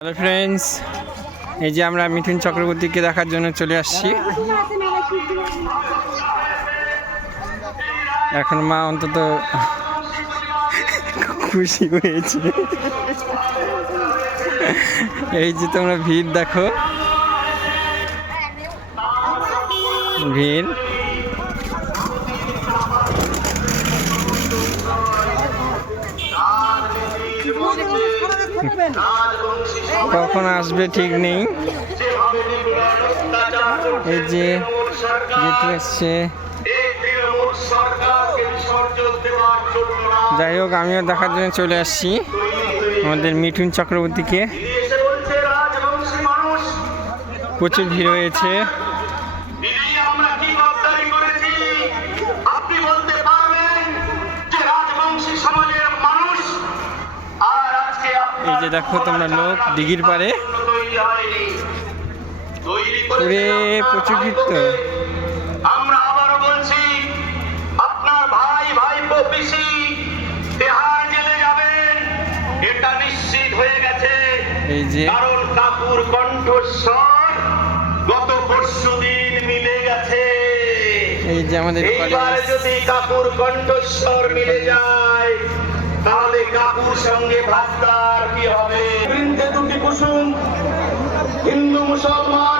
Hello friends এই যে আমরা মিঠুন চক্রবর্তীকে দেখার জন্য চলে আসছি। এখন মা অন্তত খুশি হয়েছে। এই যে তোমরা ভিড় দেখো। ভিড়। কখন আসবে ঠিক নেই। এই যে এসছে যাই হোক, আমিও দেখার জন্য চলে আসছি। আমাদের মিঠুন চক্রবর্তীকে। প্রচুর ভিড় হয়েছে। যে দেখো তোমরা লোক দিঘির পারে আপনার প্রচুর আমরা বলছি আপনার ভাই ভাইপো পিসি বিহার জেলে যাবেন। এটা নিশ্চিত হয়ে গেছে। এই যে। কারণ কাকুর কণ্ঠস্বর গত পরশু দিন মিলে গেছে। এই যে আমাদের এইবার যদি কাকুর কণ্ঠস্বর মিলে যায় তাহলে কাপুর সঙ্গে ভাস্তার কি হবে? বৃন্দে দুটি কুসুম হিন্দু মুসলমান